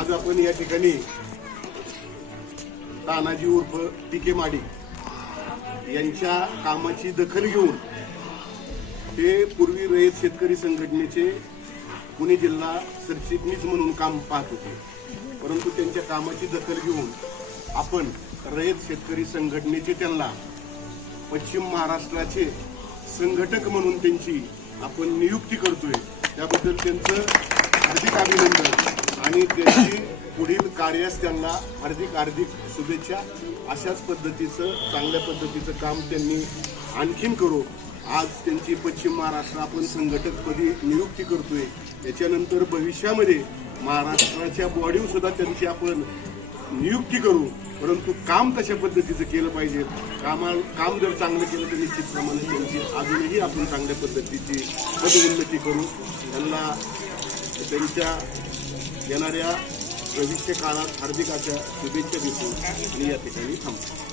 आज आपण या ठिकाणी तानाजी उर्फ टिके माडी यांच्या कामाची दखल घेऊन ते पूर्वी रयत शेतकरी संघटनेचे पुणे जिल्हा सरचिटणीस म्हणून काम पाहत होते. परंतु त्यांच्या कामाची दखल घेऊन आपण रयत शेतकरी संघटनेचे त्यांना पश्चिम महाराष्ट्राचे संघटक म्हणून त्यांची आपण नियुक्ती करतोय. त्याबद्दल त्यांचं हार्दिक अभिनंदन. आणि त्यांची पुढील कार्यास त्यांना हार्दिक हार्दिक शुभेच्छा. अशाच पद्धतीचं चांगल्या पद्धतीचं काम त्यांनी आणखीन करू आज त्यांची पश्चिम महाराष्ट्र आपण संघटकपदी नियुक्ती करतोय. त्याच्यानंतर भविष्यामध्ये महाराष्ट्राच्या बॉडीवर सुद्धा त्यांची आपण नियुक्ती करू. परंतु काम कशा पद्धतीचं केलं पाहिजे? कामा काम जर चांगलं केलं तर निश्चितप्रमाणे त्यांची अजूनही आपण चांगल्या पद्धतीची पदोन्नती करू. त्यांना त्यांच्या येणाऱ्या भविष्य काळात हार्दिक अशा शुभेच्छा देतो आणि या ठिकाणी थांबतो.